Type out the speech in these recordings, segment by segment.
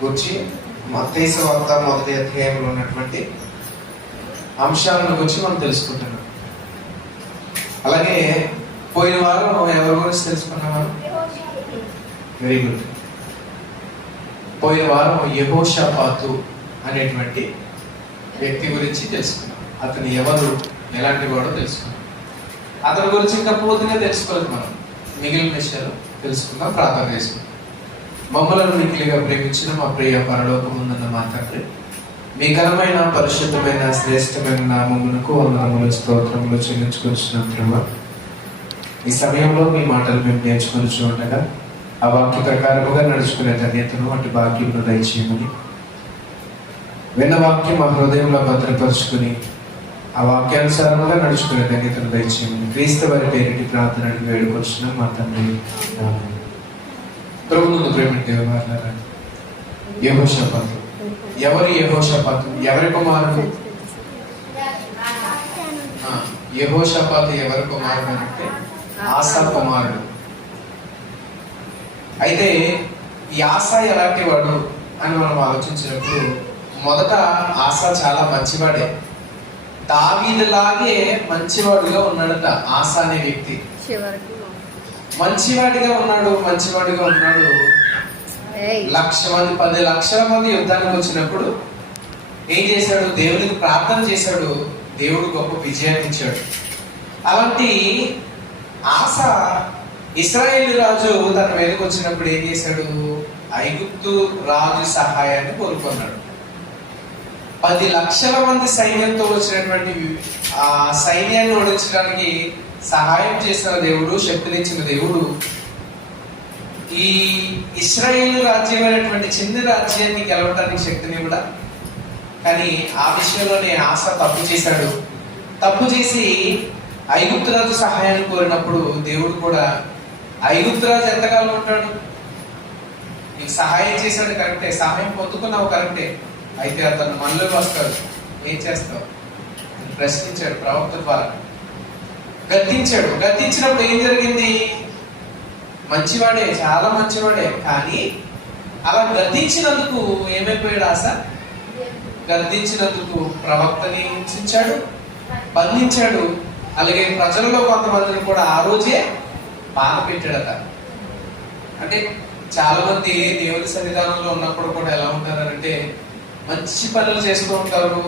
గురించి మత్తయి సువార్త మొదటి అధ్యాయంలో ఉన్నటువంటి అంశాలను గురించి మనం తెలుసుకుంటున్నాం. అలాగే పోయిన వారం ఎవరి గురించి తెలుసుకున్నాము? Very good. పోయిన వారం యెహోషాపాతు అనేటువంటి వ్యక్తి గురించి తెలుసుకున్నాం. అతను ఎవరు, ఎలాంటి వాడో తెలుసుకున్నాం. అతని గురించి ఇంకా పూర్తిగా తెలుసుకోలేదు. మనం మిగిలిన విషయాలు తెలుసుకుందాం, ప్రార్థన చేసుకుందాం. మమ్మలను మిక్కిలిగా ప్రేమించిన మా ప్రియ పరలోకముందున్న మా తండ్రి, మీ ఘనమైన పరిశుద్ధమైన శ్రేష్టమైన నామమునకు వందనములు స్తోత్రములు చెల్లించుకొచ్చినట్లుగా ఈ సమయంలో మీ మాటలు మేము నేర్చుకొని ఉండగా ఆ వాక్య ప్రకారముగా నడుచుకునే ధన్యతను అటు భాగ్యమును దయచేయమని, విన్న వాక్యం మా హృదయంలో భద్రపరుచుకుని ఆ వాక్యానుసారంగా నడుచుకునే ధన్యతను దయచేయమని క్రీస్తు వారి పేరిటి ప్రార్థన వేడుకొచ్చిన మా తండ్రి. ప్రభువును ప్రేమిటి దేవవారులారా, యెహోషాపాతు ఎవరు? యెహోషాపాతు ఎవరి కుమారుడు? యెహోషాపాతు ఎవరి కుమారుడు అంటే ఆసా కుమారుడు. అయితే ఈ ఆసా ఎలాంటి వాడు అని మనం ఆలోచించినప్పుడు మొదట ఆసా చాలా మంచివాడే, దావీదులాగే మంచివాడుగా ఉన్నాడట. ఆసా అనే వ్యక్తి మంచివాడిగా ఉన్నాడు. 1,00,000 మంది 10 లక్షల మంది యుద్ధానికి వచ్చినప్పుడు ఏం చేశాడు? దేవునికి ప్రార్థన చేశాడు. దేవుడు గొప్ప విజయాన్ని ఇచ్చాడు. అలాంటి ఆశ ఇశ్రాయేలు రాజు తన మీదకి వచ్చినప్పుడు ఏం చేశాడు? ఐగుప్తు రాజు సహాయాన్ని కోరుకున్నాడు. 10 లక్షల మంది సైన్యంతో వచ్చినటువంటి ఆ సైన్యాన్ని ఓడించడానికి సహాయం చేసిన దేవుడు, శక్తినిచ్చిన దేవుడు ఈ ఇశ్రాయేలు రాజ్యమైనటువంటి చిన్న రాజ్యాన్ని గెలవడానికి శక్తిని కూడా. కానీ ఆ విషయంలోనే ఆశ తప్పు చేశాడు. తప్పు చేసి ఐగుప్తు రాజు సహాయాన్ని కోరినప్పుడు దేవుడు కూడా, ఐగుప్తు రాజు ఎంతకాలం ఉంటాడు? నీకు సహాయం చేశాడు కరెక్టే, సహాయం పొందుకున్నావు కరెక్టే, అయితే అతను మనలో వస్తాడు, ఏం చేస్తావు? ప్రశ్నించాడు. ప్రవక్త ద్వారా గద్దించాడు. గద్దించినప్పుడు ఏం జరిగింది? మంచివాడే, చాలా మంచివాడే, కానీ అలా గద్దించినందుకు ఏమైపోయాడు? ఆశ గద్దించినందుకు ప్రవక్తని హింసించాడు, బంధించాడు. అలాగే ప్రజలలో కొంతమందిని కూడా ఆ రోజే బాధ పెట్టాడట. అంటే చాలా మంది దేవుని సన్నిధానంలో ఉన్నప్పుడు కూడా ఎలా ఉంటారంటే మంచి పనులు చేస్తూ ఉంటారు.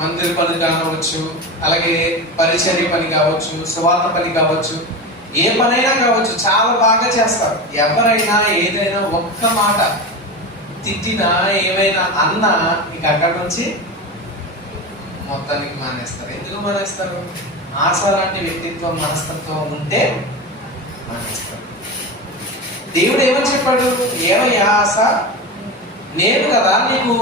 మందిర పని కావచ్చు, అలాగే పరిచర్య పని కావచ్చు, సువార్త పని కావచ్చు, ఏ పనైనా కావచ్చు, చాలా బాగా చేస్తారు. ఎవరైనా ఏదైనా ఒక్క మాట తిట్టినా, ఏమైనా అన్నా ఇక అక్కడి నుంచి మొత్తానికి మానేస్తారు. ఎందుకు మానేస్తారు? ఆశ లాంటి వ్యక్తిత్వం, మనస్తత్వం ఉంటే మానేస్తారు. దేవుడు ఏమని చెప్పాడు? ఏమయ్యా ఆశ, నేను కదా నీకు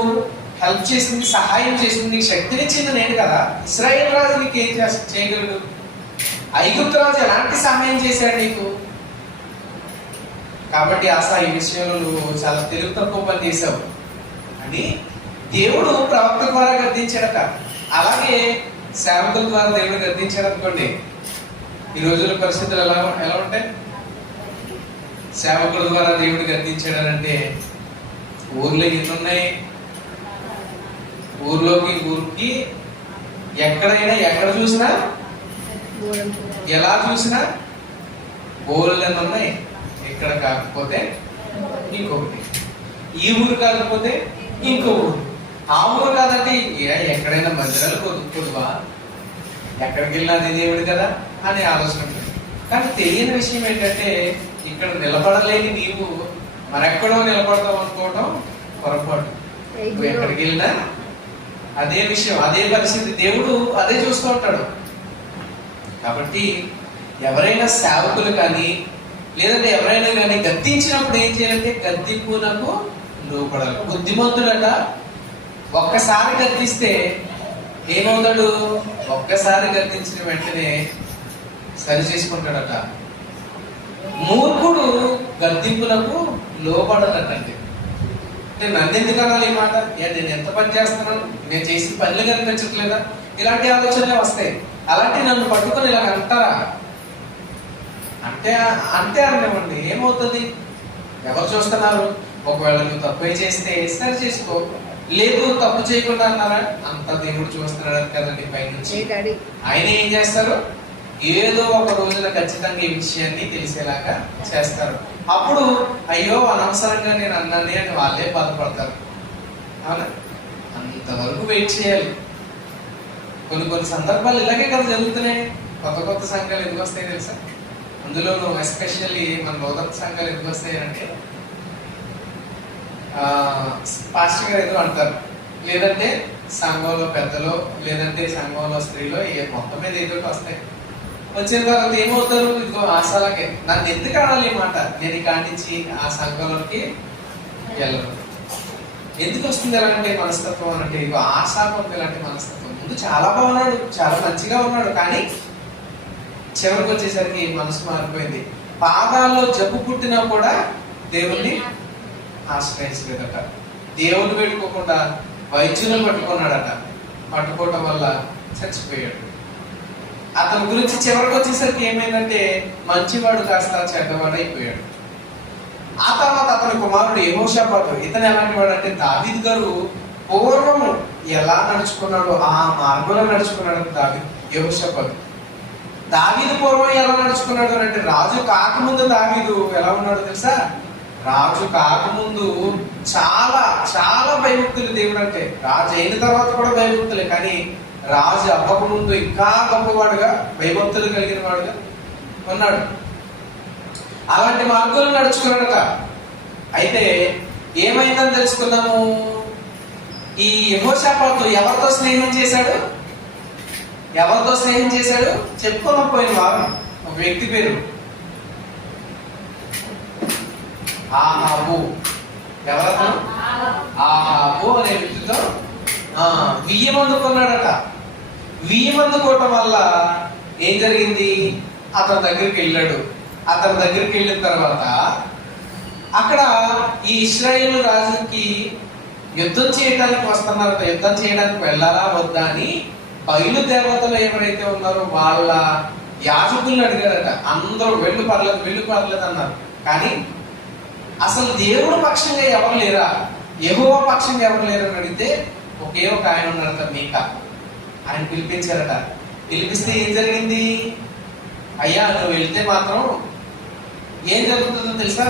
హెల్ప్ చేసింది, సహాయం చేసింది, నీకు శక్తినిచ్చింది నేను కదా. ఇశ్రాయేలు రాజు నీకు ఏం చేయగలడు? ఐగుప్తు రాజు ఎలాంటి సహాయం చేశాడు నీకు? కాబట్టి ఆశ ఈ విషయంలో నువ్వు చాలా తెలుగు తక్కువ పని చేశావు అని దేవుడు ప్రవక్త ద్వారా గద్దించాడట. అలాగే సేవకుల ద్వారా దేవుడు గద్దించాడు అనుకోండి. ఈ రోజుల పరిస్థితులు ఎలా ఉంటాయి? సేవకుల ద్వారా దేవుడు గద్దించాడనంటే ఊర్లో ఎన్ని ఉన్నాయి? ఊరికి ఎక్కడైనా, ఎక్కడ చూసినా, ఎలా చూసినా బోర్లను ఉన్నాయి. ఇక్కడ కాకపోతే ఇంకొకటి, ఈ ఊరు కాకపోతే ఇంకో ఊరు, ఆ ఊరు కాదంటే ఎక్కడైనా మందిరాలు కొడుకువా, ఎక్కడికి వెళ్ళినా అదే దేవుడు కదా అనే ఆలోచన ఉంటుంది. కానీ తెలియని విషయం ఏంటంటే ఇక్కడ నిలబడలేని నీవు మరెక్కడో నిలబడతావు అనుకోవటం పొరపాటు. నువ్వు ఎక్కడికి వెళ్ళినా అదే విషయం, అదే పరిస్థితి, దేవుడు అదే చూస్తూ ఉంటాడు. కాబట్టి ఎవరైనా సేవకులు కానీ లేదంటే ఎవరైనా కానీ గద్దించినప్పుడు ఏం చేయాలంటే గద్దింపునకు లోపడాలి. బుద్ధిమంతుడట ఒక్కసారి గద్దిస్తే ఏమవుతాడు? ఒక్కసారి గద్దించిన వెంటనే సరి చేసుకుంటాడట. మూర్ఖుడు గద్దింపులకు లోపడటండి. నన్ను ఎందుకు అనాలి ఈ మాట? నేను ఎంత పని చేస్తున్నాను, నేను చేసిన పనులు కనిపించట్లేదా? ఇలాంటి ఆలోచనలే వస్తాయి. అలాంటి నన్ను పట్టుకొని ఇలా అంటారా అంటే అంటే అనివ్వండి, ఏమవుతుంది? ఎవరు చూస్తున్నారు? ఒకవేళ నువ్వు తప్పే చేస్తే సరి చేసుకో, లేదు తప్పు చేయకుండా అన్నారా, అంత దేవుడు చూస్తున్నాడు కదండి పైనుంచి. ఆయన ఏం చేస్తారు, ఏదో ఒక రోజున ఖచ్చితంగా ఈ విషయాన్ని తెలిసేలాగా చేస్తారు. అప్పుడు అయ్యో అనవసరంగా నేను అన్నానే అని వాళ్ళే బాధపడతారు. అవునా, అంతవరకు వెయిట్ చేయాలి. కొన్ని సందర్భాలు ఇలాగే కదా జరుగుతున్నాయి. కొత్త సంఘాలు ఎందుకు వస్తాయి తెలుసా? అందులోనూ ఎస్పెషల్లీ మన నూతన సంఘాలు ఎందుకు వస్తాయి అంటే, పాస్టర్ గారు ఏదో అంటారు, లేదంటే సంఘంలో పెద్దలో, లేదంటే సంఘంలో స్త్రీలో మొత్తం మీద ఏదో వస్తాయి. వచ్చిన తర్వాత ఏమవుతారు, ఇదిగో ఆశాలకే నన్ను ఎందుకు ఆడాలి ఈ మాట, నేను ఇక్కడి నుంచి ఆ సంఘంలోకి వెళ్ళను. ఎందుకు వస్తుంది ఎలాంటి మనస్తత్వం అంటే, ఇదిగో ఆశాపం ఇలాంటి మనస్తత్వం. ముందు చాలా బాగున్నాడు, చాలా మంచిగా ఉన్నాడు, కానీ చివరికి వచ్చేసరికి మనసు మారిపోయింది. పాదాల్లో జబ్బు పుట్టినా కూడా దేవుణ్ణి ఆశ్రయించలేదట. దేవుని పెట్టుకోకుండా వైద్యులను పట్టుకున్నాడట. పట్టుకోవటం వల్ల చచ్చిపోయాడు. అతని గురించి చివరికి వచ్చేసరికి ఏమైందంటే, మంచివాడు కాస్త చెడ్డవాడు అయిపోయాడు. ఆ తర్వాత అతని కుమారుడు యెహోషాపాతు, ఇతను ఎలాంటి వాడు అంటే, దావీదు గారు పూర్వం ఎలా నడుచుకున్నాడో ఆ మార్గంలో నడుచుకున్నాడు యెహోషాపాతు. దావీదు పూర్వం ఎలా నడుచుకున్నాడు అంటే, రాజు కాకముందు దావీదు ఎలా ఉన్నాడో తెలుసా? రాజు కాకముందు చాలా చాలా భయభక్తులు దేవుడు అంటే. రాజు అయిన తర్వాత కూడా భయభక్తులే, కానీ రాజు అవ్వక ముందు ఇంకా గొప్పవాడుగా భయభక్తులు కలిగిన వాడుగా ఉన్నాడు. అలాంటి మార్గంలో నడుచుకున్నాడట. అయితే ఏమైందని తెలుసుకున్నాము. ఈ యెహోషాపాతు ఎవరితో స్నేహం చేశాడు? ఎవరితో స్నేహం చేశాడు చెప్పుకోలేం పోయిన వారు. ఒక వ్యక్తి పేరు ఆహాబు. ఎవరతను? ఆహాబు అనే వ్యక్తితో బియ్యం అందుకున్నాడట. బియ్యం అందుకోవటం వల్ల ఏం జరిగింది, అతని దగ్గరికి వెళ్ళాడు. అతని దగ్గరికి వెళ్ళిన తర్వాత అక్కడ ఈ ఇశ్రాయేలు రాజుకి యుద్ధం చేయడానికి వస్తున్నారట. యుద్ధం చేయడానికి వెళ్ళాలా వద్దా అని బయలు దేవతలు ఎవరైతే ఉన్నారో వాళ్ళ యాజకుల్ని అడిగారట. అందరూ వెళ్ళు పర్లేదు అన్నారు. కానీ అసలు దేవుడు పక్షంగా ఎవరు లేరా, యెహోవా పక్షంగా ఎవరు లేరు అని అడిగితే ఒకే ఒక ఆయన ఉన్నారట, మీకా. ఆయన పిలిపించారట. పిలిపిస్తే ఏం జరిగింది, అయ్యా నువ్వు వెళ్తే మాత్రం ఏం జరుగుతుందో తెలుసా?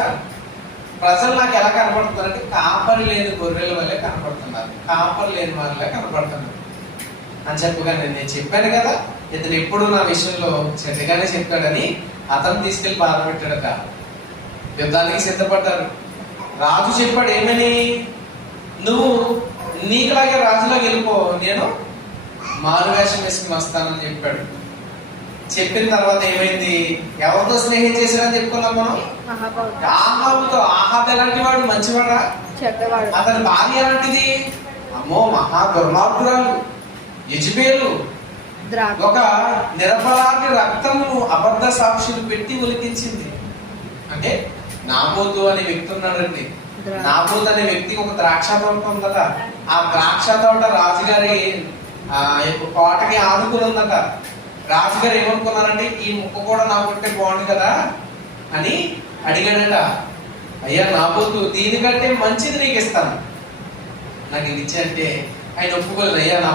ప్రజలు నాకు ఎలా కనపడుతున్నారంటే, కాపరి లేని గొర్రెల వల్లే కనపడుతున్నారు, కాపరి లేని వాళ్ళే కనపడుతున్నారు అని చెప్పగా, నేను చెప్పాను కదా ఇతను ఎప్పుడు నా విషయంలో చెడ్డగానే చెప్తాడని అతను తీసుకెళ్లి బాధ పెట్టాడట. యుద్ధానికి సిద్ధపడ్డారు. రాజు చెప్పాడు ఏమని, నువ్వు నీకులాగే రాజులోకి వెళ్ళిపో, నేను మారువేషం వేసుకుని వస్తానని చెప్పాడు. చెప్పిన తర్వాత ఏమైంది, ఎవరితో స్నేహం చేశాడని చెప్పుకున్నాం మనం? ఆహాబుతో. ఆహాబు ఎలాంటి వాడు, మంచివాడా? అతని భార్య ఎలాంటిది? అమ్మో మహా దుర్మార్గురాలు, యెజబెలు. ఒక నిరపరాధి రక్తము అబద్ధ సాక్షులు పెట్టి ఒలికించింది. అంటే నాబోతు అనే వ్యక్తి ఉన్నాడండి. నాబోతు అనే వ్యక్తికి ఒక ద్రాక్ష తోట ఉందట. ఆ ద్రాక్ష తోట రాజుగారి కోటకి ఆనుకుని ఉందట. రాజుగారు ఏమనుకున్నారంటే, ఈ ముక్క కూడా నాకుంటే బాగుంది కదా అని అడిగాడట. అయ్యా నాబోతు, దీనికంటే మంచిది నీకు ఇస్తాను, నాకు ఇది ఇచ్చంటే ఆయన ఒప్పుకోలేదు. అయ్యా నా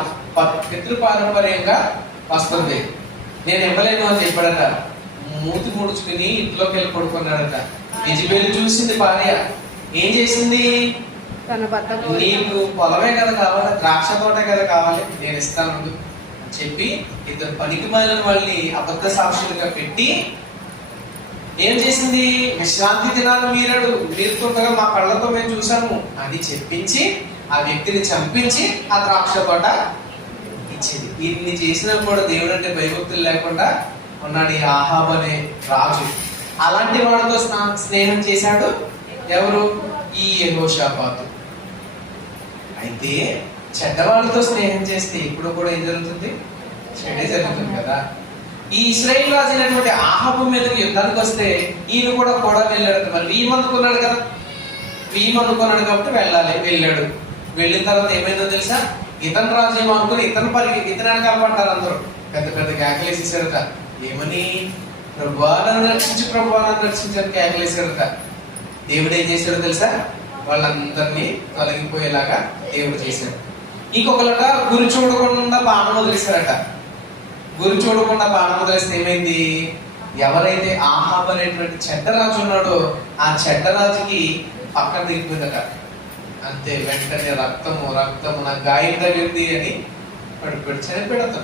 పితృపారంపర్యంగా వస్తుంది, నేను ఇవ్వలేను అని చెప్పాడట. మూతి ముడుచుకుని ఇంట్లోకి వెళ్ళి పడుకున్నాడట. యెజబెలు చూసింది భార్య, ఏం చేసింది, నీకు పొలమే కదా కావాలి, ద్రాక్ష తోట కదా కావాలి, నేను ఇస్తాను చెప్పి ఇద్దరు పనికి మాలిన వాళ్ళని అబద్ధ సాక్షులుగా పెట్టి ఏం చేసింది, విశ్రాంతి దినాలు మీరుతుండగా మా కళ్ళతో మేము చూసాము అని చెప్పించి ఆ వ్యక్తిని చంపించి ఆ ద్రాక్ష తోట ఇచ్చింది. ఇన్ని చేసినా కూడా దేవుడు అంటే భయభక్తులు లేకుండా ఉన్నాడు ఈ ఆహాబు అనే రాజు. అలాంటి వాడితో స్నేహం చేశాడు ఎవరు, ఈ యెహోషాపాతు. అయితే చెడ్డవాళ్ళతో స్నేహం చేస్తే ఇప్పుడు కూడా ఏం జరుగుతుంది, చెడే జరుగుతుంది కదా. ఈ ఇశ్రాయేలు రాజు అయినటువంటి ఆహాబు మీదకి యుద్ధానికి వస్తే ఈయన కూడా వెళ్ళాడు. మరి వీమందుకున్నాడు కదా, వీమందుకున్నాడు కాబట్టి వెళ్ళాడు. వెళ్ళిన తర్వాత ఏమైందో తెలుసా, ఇతను రాజు ఏమో అనుకుని ఇతను వెనకాల పడ్డారు అందరూ. పెద్ద పెద్ద కేకలేసేసారట. ఏమని, ప్రభువాలను రక్షించి ప్రభువాలను రక్షించని కేకలేసారట. దేవుడు ఏం చేశాడో తెలుసా, వాళ్ళందరినీ తొలగిపోయేలాగా దేవుడు చేశాడు. ఇంకొకరట గురి చూడకుండా బాణం వదిలేశారట. గురి చూడకుండా బాణం వదిలేస్తే ఏమైంది? ఎవరైతే ఆహాబ్ అనేటువంటి చెడ్డరాజు ఉన్నాడో ఆ చెడ్డరాజుకి పక్కన దిగిపోయిందట. అంతే, వెంటనే రక్తము నా గాయం తగిలింది అని పడిపోయాడు, చనిపోయాడు.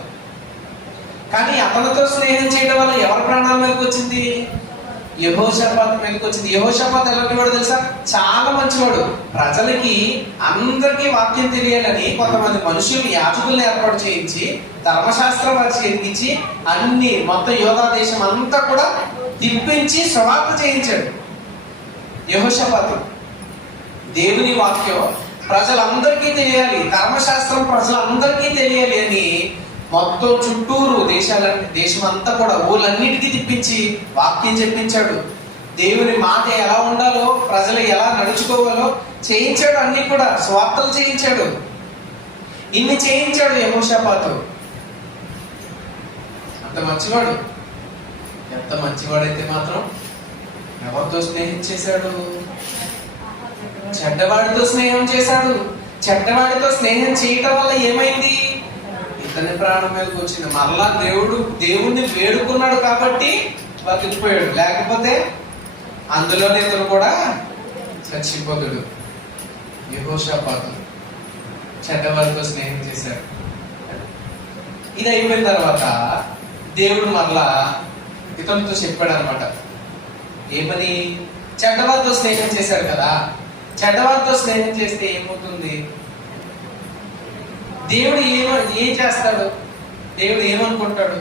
కానీ అతనితో స్నేహం చేయడం వల్ల ఎవరి ప్రాణాల మీదకి వచ్చింది? యెహోషాపాతు మీదకి వచ్చింది. యెహోషాపాతు ఎలాంటి వాడు తెలుసా? చాలా మంచివాడు. ప్రజలకి అందరికీ వాక్యం తెలియాలని కొంతమంది మనుషుల్ని, యాజకుల్ని ఏర్పాటు చేయించి ధర్మశాస్త్రం వారి చేయించి అన్ని మొత్తం యోధా దేశం అంతా కూడా తిప్పించి సువార్త చేయించాడు యెహోషాపాతు. దేవుని వాక్యం ప్రజలందరికీ తెలియాలి, ధర్మశాస్త్రం ప్రజలందరికీ తెలియాలి అని మొత్తం చుట్టూరు దేశం అంతా కూడా ఊళ్ళన్నిటికీ తిప్పించి వాక్యం చెప్పించాడు. దేవుని మాట ఎలా ఉండాలో, ప్రజలు ఎలా నడుచుకోవాలో చేయించాడు. అన్ని కూడా స్వార్థలు చేయించాడు. ఇన్ని చేయించాడు యెహోషాపాతు. అంత మంచివాడు. ఎంత మంచివాడైతే మాత్రం ఎవరితో స్నేహం చేశాడు? చెడ్డవాడితో స్నేహం చేశాడు. చెడ్డవాడితో స్నేహం చేయటం వల్ల ఏమైంది? ఇతని ప్రాణం మీదకి వచ్చింది. మరలా దేవుణ్ణి వేడుకున్నాడు కాబట్టి బతికిపోయాడు. లేకపోతే అందులోనే ఇతను కూడా చచ్చిపోతాడు. యెహోషాపాతు చెడ్డవాడితో స్నేహం చేశాడు. ఇది అయిపోయిన తర్వాత దేవుడు మరలా ఇతనితో చెప్పాడు అనమాట. ఏమని? చెడ్డవాడితో స్నేహం చేశాడు కదా, చెడ్డవాడితో స్నేహం చేస్తే ఏమవుతుంది? దేవుడు ఏం చేస్తాడు? దేవుడు ఏమనుకుంటాడు?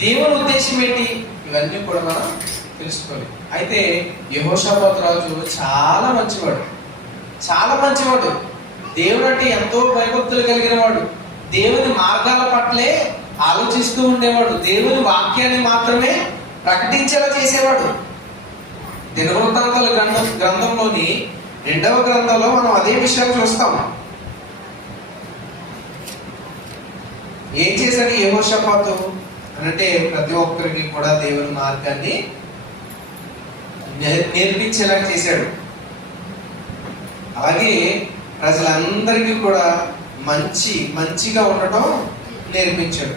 దేవుని ఉద్దేశం ఏంటి? ఇవన్నీ కూడా మనం తెలుసుకోవాలి. అయితే యెహోషాపాతు రాజు చాలా మంచివాడు, చాలా మంచివాడు. దేవుడు అంటే ఎంతో భయభక్తులు కలిగిన వాడు. దేవుని మార్గాల పట్లే ఆలోచిస్తూ ఉండేవాడు. దేవుని వాక్యాన్ని మాత్రమే ప్రకటించేలా చేసేవాడు. దినవృత్తాంతాల గ్రంథంలోని 2వ గ్రంథంలో మనం అదే విషయాలు చూస్తాం. ఏం చేశాడు యెహోషాపాతు అంటే ప్రతి ఒక్కరికి కూడా దేవుని మార్గాన్ని నేర్పించేలా చేశాడు. అలాగే ప్రజలందరికీ కూడా మంచిగా ఉండటం నేర్పించాడు.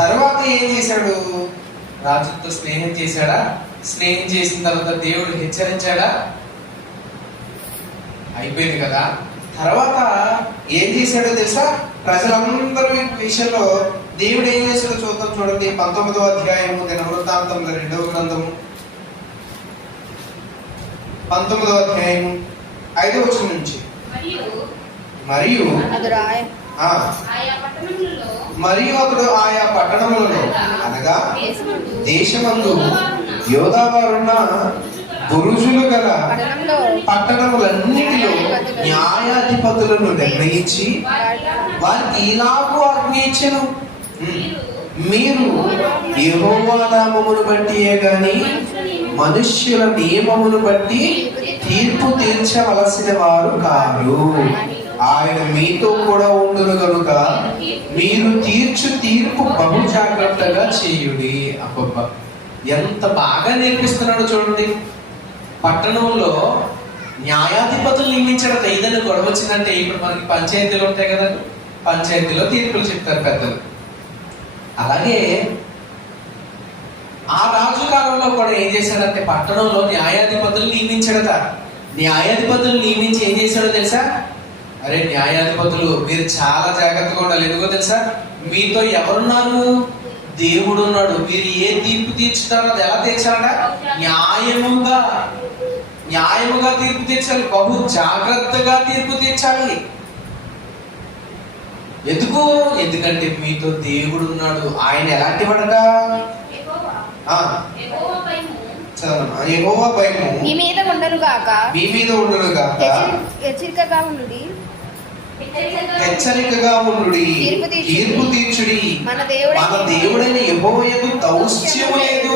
తర్వాత ఏం చేశాడు? రాజుతో స్నేహం చేశాడా? స్నేహం చేసిన తర్వాత దేవుడు హెచ్చరించాడా? అయిపోయింది కదా. తర్వాత ఏం చేశాడో తెలుసా? ప్రజలందరి విషయంలో దేవుడు ఏం చేశాడో చూద్దాం. చూడండి 19వ అధ్యాయము దినవృత్తాంతంలో 2వ గ్రంథము 19వ అధ్యాయము 5వ వచనం నుంచి. మరియు అతడు ఆయా పట్టణములలో అనగా దేశమందు యోధావారున్న బురుజులు గల పట్టణములన్నిటిలో న్యాయాధిపతులను నిర్ణయించి వారికి ఇలాగూ ఆజ్ఞ ఇచ్చెను, మీరు యెహోవా నామమును బట్టియే గాని మనుష్యుల నియమమును బట్టి తీర్పు తీర్చవలసిన వారు కారు. ఆయన మీతో కూడా ఉండును గనుక మీరు తీర్చు తీర్పు బహు జాగ్రత్తగా చేయుడి. అబ్బబ్బా, ఎంత బాగా నేర్పిస్తున్నాడు చూడండి. పట్టణంలో న్యాయాధిపతులు నియమించడం. ఏదైనా గొడవ వచ్చిందంటే ఇప్పుడు మనకి పంచాయతీలు ఉంటాయి కదా, పంచాయతీలో తీర్పులు చెప్తారు పెద్దలు. అలాగే ఆ రాజు కాలంలో కూడా ఏం చేశాడంటే పట్టణంలో న్యాయాధిపతులు నియమించాడట. న్యాయాధిపతులు నియమించి ఏం చేశాడో తెలుసా? అరే న్యాయాధిపతులు మీరు చాలా జాగ్రత్తగా ఉండాలి. ఎందుకో తెలుసా? మీతో ఎవరున్నారు? దేవుడు ఉన్నాడు. మీరు ఏ తీర్పు తీర్చుతారో అది ఎలా తీర్చాలట? న్యాయముగా తీర్పు తీర్చాలి. బహు జాగ్రత్తగా తీర్పు తీర్చాలి. ఎందుకంటే మీతో దేవుడు ఉన్నాడు. ఆయన ఎలాంటి వాడట? యెహోవా భయము మీ మీద ఉండును గాక హెచ్చరికగా ఉండుడి, తీర్పు తీర్చుడి. మన దేవుడైన యెహోవాకు దౌష్ట్యము లేదు.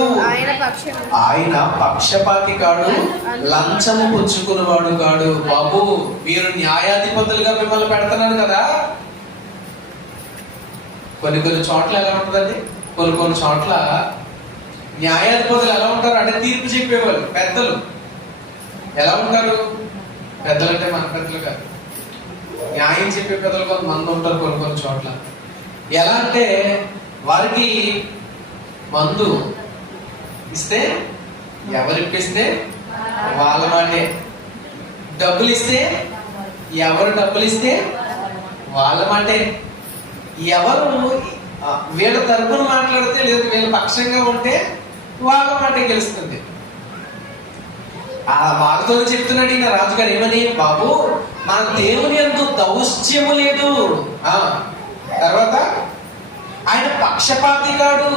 ఆయన పక్షపాతి కాడు, లంచము పుచ్చుకునేవాడు కాడు. బాబు, మీరు న్యాయాధిపతులుగా మిమ్మల్ని పెడుతున్నాను కదా. కొన్ని చోట్ల ఎలా ఉంటుందండి? కొన్ని చోట్ల న్యాయాధిపతులు ఎలా ఉంటారు అంటే తీర్పు చెప్పేవాళ్ళు పెద్దలు ఎలా ఉంటారు? పెద్దలంటే మన పెద్దలు కాదు, న్యాయం చెప్పే పెద్దలు కొంతమంది ఉంటారు కొన్ని కొన్ని చోట్ల. ఎలా అంటే వారికి మందు ఇస్తే ఎవరిప్పిస్తే వాళ్ళ మాటే, డబ్బులు ఇస్తే ఎవరు డబ్బులు ఇస్తే వాళ్ళ మాటే, ఎవరు వీళ్ళ తరపున మాట్లాడితే లేదు వీళ్ళ పక్షంగా ఉంటే వాళ్ళ మాటే గెలుస్తుంది. ఆ వాళ్ళతో చెప్తున్నాడు ఈయన రాజుగారు ఏమని, బాబు మన దేవుని యందు దౌష్ట్యము లేదు, తర్వాత ఆయన పక్షపాతి కాడు,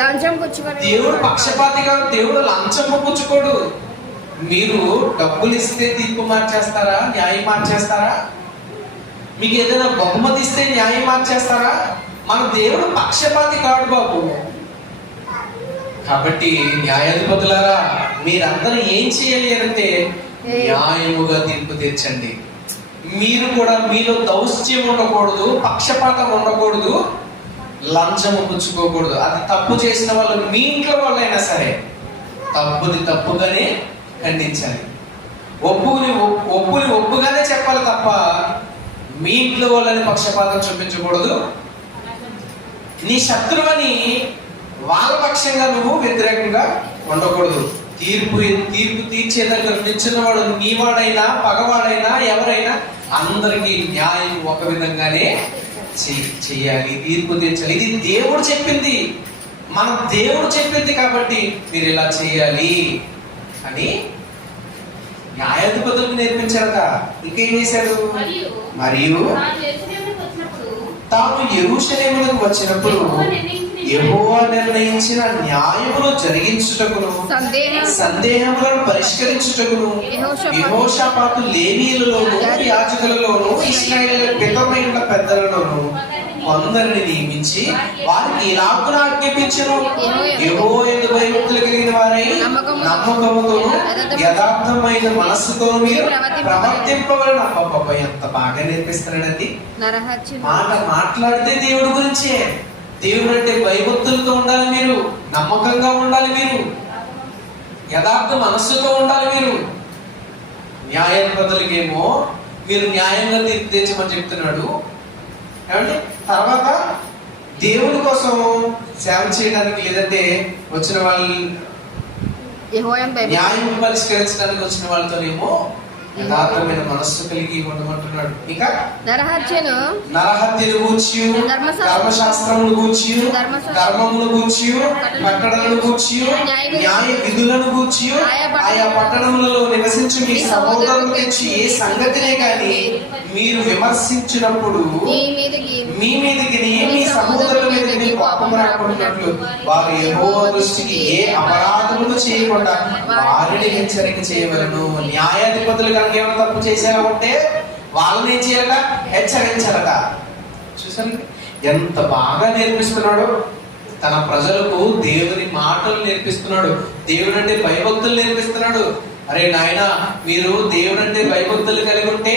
లంచం పుచ్చుకోడు. దేవుడు పక్షపాతి కాదు, దేవుడు లంచం పుచ్చుకోడు. మీరు డబ్బులు ఇస్తే తీర్పు మార్చేస్తారా, న్యాయం మార్చేస్తారా? మీకు ఏదైనా బహుమతి ఇస్తే న్యాయం మార్చేస్తారా? మన దేవుడు పక్షపాతి కాడు బాబు. కాబట్టి న్యాయాధిపతులారా మీరందరూ ఏం చేయాలి అంటే న్యాయముగా తీర్పు తీర్చండి. మీరు కూడా మీలో దౌష్ట్యం ఉండకూడదు, పక్షపాతం ఉండకూడదు, లంచము పుచ్చుకోకూడదు. అది తప్పు చేసిన వాళ్ళు మీ ఇంట్లో వాళ్ళైనా సరే తప్పుని తప్పుగానే ఖండించాలి, ఒప్పుని ఒప్పుగానే చెప్పాలి తప్ప మీ ఇంట్లో వాళ్ళని పక్షపాతం చూపించకూడదు. నీ శత్రువని వాళ్ళ పక్షంగా నువ్వు వ్యతిరేకంగా ఉండకూడదు. తీర్పు తీర్చే దగ్గర నిచ్చిన వాడు నీవాడైనా పగవాడైనా ఎవరైనా అందరికీ న్యాయం ఒక విధంగానే చెయ్యాలి, తీర్పు తీర్చాలి. ఇది దేవుడు చెప్పింది, మన దేవుడు చెప్పింది కాబట్టి మీరు ఇలా చేయాలి అని న్యాయాధిపతులకు నేర్పించారట. ఇంకేం చేశాడు, మరియు తాను యెరూషలేమునకు వచ్చినప్పుడు యెహోవా నిర్ణయించిన న్యాయమును జరిగించుటకును సందేహములను పరిష్కరించుటకును యెహోషాపాతు లేవీయులలోను యాజకులలోను ఇశ్రాయేలు పితరులైన పెద్దలలోను కొందరిని నియమించి వారికి ఇలాగున ఆజ్ఞాపించెను, యెహోవా యందు భయభక్తులు కలిగిన వారై నమ్మకముతోను యథార్థమైన మనస్సుతో మీరు ప్రవర్తింపవలెను. అబ్బబ్బబ్బా ఎంత బాగా నేర్పిస్తున్నాడండి. మాట్లాడితే దేవుడి గురించే. దేవుడు అంటే భయభక్తులతో ఉండాలి మీరు, నమ్మకంగా ఉండాలి మీరు, యథార్థ మనస్సుతో ఉండాలి మీరు. న్యాయాధిపతులకేమో మీరు న్యాయంగా తీర్పు తెచ్చమని చెప్తున్నాడు. ఏమంటే తర్వాత దేవుడి కోసం సేవ చేయడానికి లేదంటే వచ్చిన వాళ్ళు న్యాయం పరిష్కరించడానికి వచ్చిన వాళ్ళతోనేమో యథార్థమైన మనస్సు కలిగి ఉండమంటున్నాడు. ఇంకా నరహత్యను గూర్చి, ధర్మశాస్త్రమును గూర్చి, ధర్మమును గూర్చి, కట్టడలను గూర్చి, న్యాయ విధులను గూర్చి, ఆయా పట్టణములలో నివసించి మీ సహోదరుల గురించి ఏ సంగతినే కానీ మీరు విమర్శించినప్పుడు మీ మీదకి మీ సహోదరుల మీదకి పాపం రాకుండాట్లు వారు యెహోవా దృష్టికి ఏ అపరాధములు చేయకుండా వారిని హెచ్చరిక చేయవలెను. న్యాయాధిపతులు కనుక ఏమైనా తప్పు చేశారా ఉంటే వాళ్ళని ఏం చేయాలట, హెచ్చరించాలట. చూసాను ఎంత బాగా నేర్పిస్తున్నాడు. తన ప్రజలకు దేవుని మాటలు నేర్పిస్తున్నాడు, దేవుడు అంటే భయభక్తులు నేర్పిస్తున్నాడు. అరే నాయన మీరు దేవుడు అంటే భయభక్తులు కలిగి ఉంటే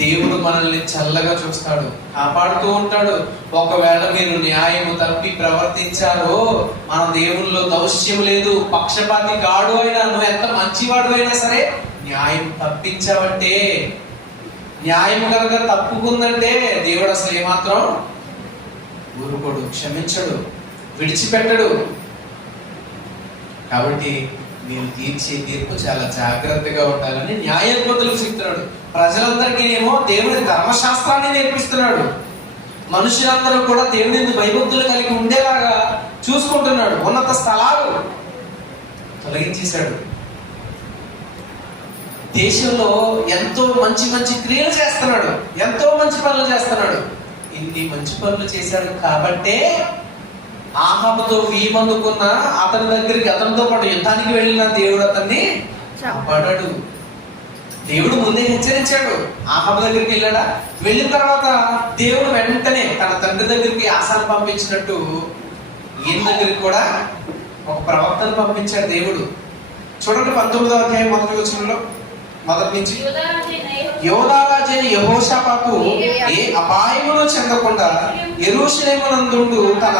దేవుడు మనల్ని చల్లగా చూస్తాడు, కాపాడుతూ ఉంటాడు. ఒకవేళ మీరు న్యాయము తప్పి ప్రవర్తించారో మన దేవుల్లో దౌష్యం లేదు, పక్షపాతి కాడు అయినా నువ్వు ఎంత మంచివాడు అయినా సరే న్యాయం తప్పించావంటే, న్యాయం కనుక తప్పుకుందంటే దేవుడు అసలు ఏమాత్రం ఊరుకోడు, క్షమించడు, విడిచిపెట్టడు. కాబట్టి మీరు తీర్చే తీర్పు చాలా జాగ్రత్తగా ఉండాలని న్యాయాధిపతులకు చెప్తున్నాడు. ప్రజలందరికీ ఏమో దేవుని ధర్మశాస్త్రాన్ని నేర్పిస్తున్నాడు. మనుషులందరూ కూడా దేవుని భయభక్తులు కలిగి ఉండేలాగా చూసుకుంటున్నాడు. ఉన్నత స్థలాలు తొలగించేశాడు. దేశంలో ఎంతో మంచి మంచి క్రియలు చేస్తున్నాడు, ఎంతో మంచి పనులు చేస్తున్నాడు. ఇన్ని మంచి పనులు చేశాడు కాబట్టే ఆహాబుతో వీమందుకున్న అతని దగ్గరికి అతనితో పాటు యుద్ధానికి వెళ్ళిన దేవుడు అతన్ని కాపాడాడు. దేవుడు ముందే హెచ్చరించాడు. ఆహాబు దగ్గరికి వెళ్ళాడా, వెళ్ళిన తర్వాత దేవుడు వెంటనే తన తండ్రి దగ్గరికి ఆసాను పంపించినట్టు ఈయన దగ్గరికి కూడా ఒక ప్రవక్తను పంపించాడు దేవుడు. చూడండి 19వ అధ్యాయం మొదటి వచనంలో మొదటి నుంచి, యోధారాజైన యెహోషాపాతు ఏ అపాయమును చెందకుండా యెరూషలేమునందు తన